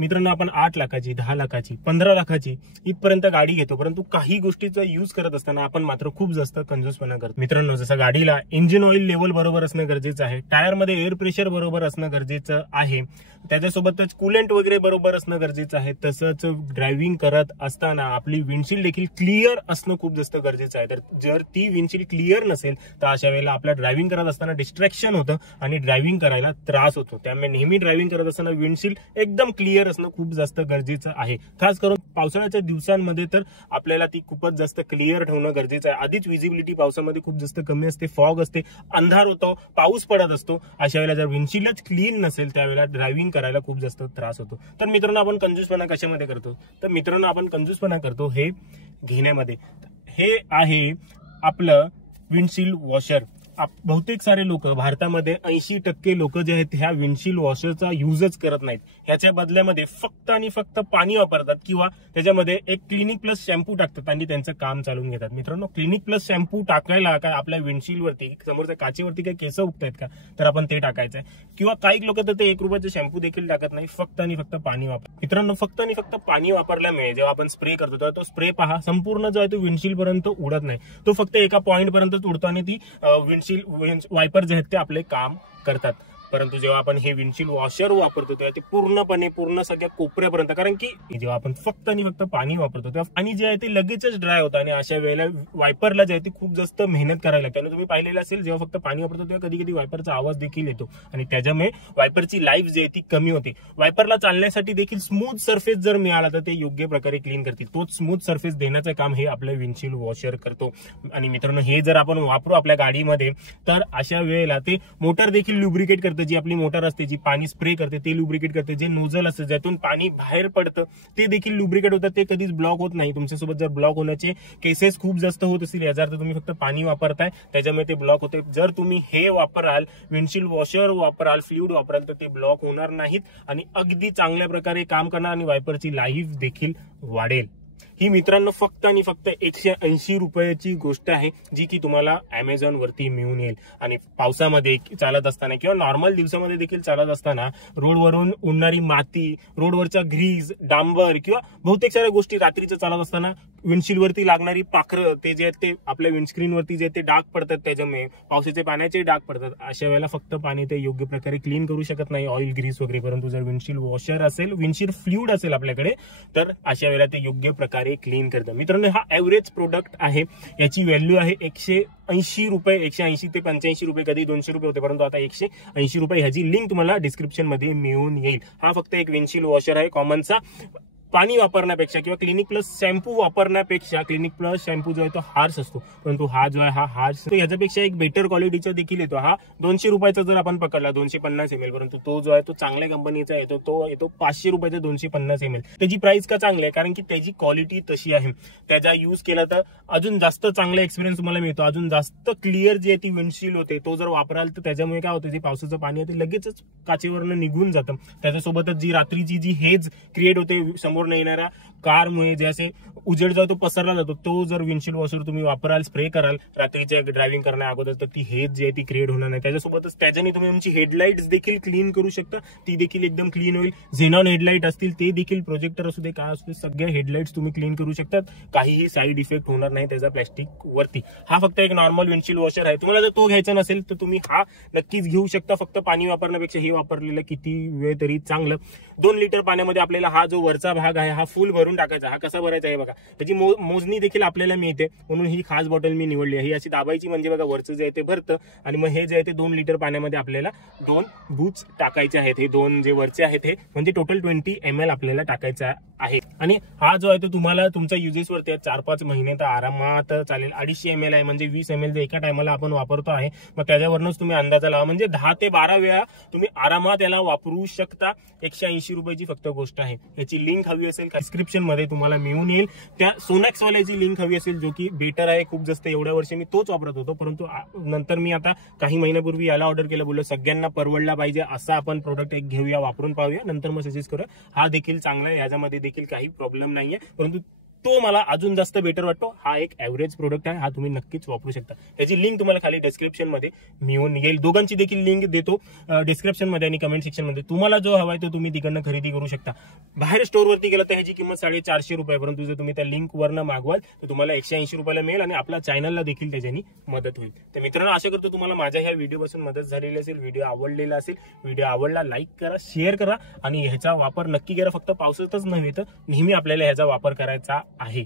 मित्रांनो आपण 8 लाखाची, 10 लाखाची, 15 लाखाची इथपर्यंत गाडी घेतो, परंतु काही गोष्टीचा यूज करत असताना आपण मात्र खूप जास्त कंजूसपणा करतो. मित्रांनो, जसं गाडीला इंजिन ऑइल लेवल बरोबर असणं गरजेचं आहे, टायर मध्ये एअर प्रेशर बरोबर असणं गरजेचं आहे, त्याच्यासोबतच कूलेंट वगैरे बरोबर असणं गरजेचं आहे. तसंच ड्रायव्हिंग करत असताना आपली विंडशील्ड देखील क्लिअर असणं खूप जास्त गरजेचं आहे. तर जर ती विंडशील्ड क्लिअर नसेल तर अशा वेळेला आपल्या ड्रायव्हिंग करत असताना डिस्ट्रॅक्शन होतं आणि ड्रायव्हिंग करायला त्रास होतो. त्यामुळे नेहमी ड्रायव्हिंग करत असताना विंडशील्ड एकदम क्लिअर असणं खूप जास्त गरजेचं आहे. खास करून पावसाळ्याच्या दिवसांमध्ये तर आपल्याला ती खूपच जास्त क्लिअर ठेवणं गरजेचं आहे. आधीच विजिबिलिटी पावसामध्ये खूप जास्त कमी असते, फॉग असते, अंधार होतो, पाऊस पडत असतो. अशा वेळेला जर विंडशील्डच क्लीन नसेल त्यावेळेला ड्रायव्हिंग करायला खूप जास्त त्रास होतो. तर मित्रांनो, आपण कंजूसपणा कशामध्ये करतो? तर मित्रांनो, आपण कंजूसपणा करतो हे घेण्यामध्ये. हे आहे आपलं विंडशील्ड वॉशर. बहुतेक सारे लोक भारतामध्ये 80% लोक जे आहेत ह्या विंडशील्ड वॉशरचा युजच करत नाहीत. ह्याच्या बदल्यामध्ये फक्त आणि फक्त पाणी वापरतात किंवा त्याच्यामध्ये एक क्लिनिक प्लस शॅम्पू टाकतात आणि त्यांचं काम चालून घेतात. मित्रांनो, क्लिनिक प्लस शॅम्पू टाकायला काय आपल्या विंडशील्ड वरती समोरच्या काचेवरती काही केस उगतायत का? तर आपण ते टाकायचं आहे. किंवा काही लोक तर ते 1 रुपयाचे शॅम्पू देखील टाकत नाही, फक्त आणि फक्त पाणी वापर. मित्रांनो, फक्त आणि फक्त पाणी वापरल्यामुळे जेव्हा आपण स्प्रे करतो तेव्हा तो स्प्रे पहा संपूर्ण जो आहे तो विंडशील्ड पर्यंत उडत नाही, तो फक्त एका पॉईंट पर्यंतच उडतो आणि ती वायपर जे आहेत ते आपले काम करतात. परंतु जेव्हा आपण हे विंडशील्ड वॉशर वापरतो तेव्हा ते पूर्ण सगळ्या कोपऱ्यापर्यंत, कारण की जेव्हा आपण फक्त आणि फक्त पाणी वापरतो तेव्हा पाणी जे आहे ते लगेचच ड्राय होतं आणि अशा वेळेला वायपरला जे आहे ते खूप जास्त मेहनत करायला लागते. तुम्ही पाहिलेलं असेल, जेव्हा फक्त पाणी वापरतो तेव्हा कधी कधी वायपरचा आवाज देखील येतो आणि त्याच्यामुळे वायपरची लाईफ जी आहे ती कमी होते. वायपरला चालण्यासाठी देखील स्मूथ सरफेस जर मिळाला तर ते योग्य प्रकारे क्लीन करतील. तोच स्मूथ सरफेस देण्याचं काम हे आपलं विंडशील्ड वॉशर करतो. आणि मित्रांनो, हे जर आपण वापरू आपल्या गाडीमध्ये तर अशा वेळेला ते मोटर देखील लुब्रिकेट करतं. जी आपली मोटर असते, जी पाणी स्प्रे करते ते लुब्रिकेट करते. जे नोझल असतं ज्यातून पाणी बाहेर पडतं ते देखील लुब्रिकेट होतं, ते कधीच ब्लॉक होत नाही. तुमच्यासोबत जर ब्लॉक होण्याचे केसेस खूप जास्त होत असतील, याचा अर्थ तुम्ही फक्त पाणी वापरताय त्याच्यामुळे ते ब्लॉक होते. जर तुम्ही हे वापराल, विंडशील्ड वॉशर वापराल, फ्लुइड वापराल, तर ते ब्लॉक होणार नाहीत आणि अगदी चांगल्या प्रकारे काम करणार आणि वायपरची लाईफ देखील वाढेल. ही मित्रांनो फक्त आणि फक्त 180 रुपयाची गोष्ट आहे, जी की तुम्हाला Amazon वरती मिळून येईल. आणि पावसामध्ये चालत असताना किंवा नॉर्मल दिवसामध्ये देखील चालत असताना रोडवरून उडणारी माती, रोडवरच्या ग्रीज, डांबर किंवा बहुतेक साऱ्या गोष्टी रात्रीचं चालत असताना विंडशील्ड वरती लागणारी पाखरं, ते जे आहेत ते आपल्या विंडस्क्रीन वरती जे ते डाग पडतात, त्याच्यामुळे पावसाचे पाण्याचे डाग पडतात. अशा वेळेला फक्त पाणी ते योग्य प्रकारे क्लीन करू शकत नाही, ऑइल, ग्रीस वगैरे. परंतु जर विंडशील्ड वॉशर असेल, विंडशील्ड फ्लुइड असेल आपल्याकडे, तर अशा वेळेला ते योग्य प्रकारे क्लीन करतं. मित्रांनो, हा एव्हरेज प्रोडक्ट आहे. याची व्हॅल्यू आहे 180 रुपये, 180 ते 85 रुपये, कधी 200 रुपये होते, परंतु आता 180 रुपये. ह्याची लिंक तुम्हाला डिस्क्रिप्शन मध्ये मिळून येईल. हा फक्त एक विंडशील्ड वॉशर आहे कॉमनचा. पाणी वापरण्यापेक्षा किंवा क्लिनिक प्लस शॅम्पू वापरण्यापेक्षा, क्लिनिक प्लस शॅम्पू जो आहे तो हार्श असतो, परंतु हा जो आहे हा हार्श ह्याच्यापेक्षा एक बेटर क्वालिटीचा देखील येतो. हा 200 रुपयाचा जर आपण पकडला, 250 ml, परंतु तो जो आहे तो चांगल्या कंपनीचा येतो, तो येतो 500 रुपयाचा 250 ml. त्याची प्राइस का चांगली आहे? कारण की त्याची क्वालिटी तशी आहे. त्याचा यूज केला तर अजून जास्त चांगला एक्सपिरियन्स तुम्हाला मिळतो, अजून जास्त क्लिअर जी आहे ती विंडशील्ड होते. तो जर वापराल तर त्याच्यामुळे काय होतं, जे पावसाचं पाणी आहे ते लगेचच काचेवरनं निघून जातं. त्याच्यासोबतच जी रात्रीची जी हेज क्रिएट होते समोर येणाऱ्या कारमुळे, जे असे उजेड जो तो पसरला जातो, तो जर विंडशील्ड वॉशर तुम्ही वापराल, स्प्रे कराल रात्रीच्या ड्रायव्हिंग करण्या अगोदर, तर ती हेज जी आहे ती क्रिएट होणार नाही. त्याच्यासोबतच त्याच्याने तुम्ही तुमची हेडलाईट्स देखील क्लीन करू शकता, ती देखील एकदम क्लीन होईल. झेनॉन हेडलाईट असतील ते देखील, प्रोजेक्टर असू दे, काय असू दे, सगळ्या हेडलाईट्स तुम्ही क्लीन करू शकतात. काहीही साईड इफेक्ट होणार नाही त्याचा प्लॅस्टिक वरती. हा फक्त एक नॉर्मल विंडशील्ड वॉशर आहे. तुम्हाला जर तो घ्यायचा नसेल तर तुम्ही हा नक्कीच घेऊ शकता. फक्त पाणी वापरण्यापेक्षा हे वापरलेलं किती वेळ तरी चांगलं. 2 लिटर पाण्यामध्ये आपल्याला हा जो वरचा भाग आहे हा फुल भरून टाकायचा. हा कसा भरायचा आहे बघा, त्याची मोजणी देखील आपल्याला मिळते, म्हणून ही खास बॉटल मी निवडली आहे. ही अशी दाबायची म्हणजे बघा वरचं जे आहे ते भरतं आणि मग हे जे आहे ते 2 लिटर पाण्यामध्ये आपल्याला 2 बूच टाकायचे आहेत. हे 2 जे वरचे आहेत हे म्हणजे टोटल 20 ml आपल्याला टाकायचा आहे. आणि हा जो आहे तो तुम्हाला तुमच्या युजेस वरती 4-5 महिने तर आरामात चालेल. 250 ml आहे म्हणजे 20 ml एका टायमाला आपण वापरतो आहे. मग त्याच्यावरूनच तुम्ही अंदाजा लावा, म्हणजे 10 ते 12 वेळा तुम्ही आरामात याला वापरू शकता. 180 रुपयाची फक्त गोष्ट आहे. याची लिंक हवी असेल डिस्क्रिप्शन मध्ये तुम्हाला मिळून येईल. त्या सोनॅक्स वाल्याची लिंक हवी असेल, जो की बेटर आहे खूप जास्त. एवढ्या वर्षी मी तोच वापरत होतो, परंतु नंतर मी आता काही महिन्यापूर्वी याला ऑर्डर केलं. बोललो सगळ्यांना परवडला पाहिजे असा आपण प्रोडक्ट एक घेऊया, वापरून पाहूया, नंतर मग सजेस्ट करूया. हा देखील चांगला आहे, याच्यामध्ये देखील काही प्रॉब्लेम नाहीये. परंतु तो मला अजून जास्त बेटर वाटतो. हा एक ऍव्हरेज प्रोडक्ट आहे, हा तुम्ही नक्कीच वापरू शकता. त्याची लिंक तुम्हाला खाली डिस्क्रिप्शन मध्ये मिळून येईल. दोघांची देखील लिंक देतो डिस्क्रिप्शन मध्ये आणि कमेंट सेक्शन मध्ये. तुम्हाला जो हवाय तो तुम्ही तिकडनं खरेदी करू शकता. बाहेर स्टोअरवरती गेला तर ह्याची किंमत 450 रुपये, परंतु जर तुम्ही त्या लिंक वरनं मागवाल तर तुम्हाला 180 रुपयाला मिळेल आणि आपल्या चॅनलला देखील त्याच्यानी मदत होईल. तर मित्रांनो, आशा करतो तुम्हाला माझ्या ह्या व्हिडिओपासून मदत झालेली असेल. व्हिडिओ आवडलेला असेल, व्हिडिओ आवडला लाईक करा, शेअर करा आणि ह्याचा वापर नक्की करा. फक्त पावसातच नव्हे तर नेहमी आपल्याला ह्याचा वापर करायचा आहे.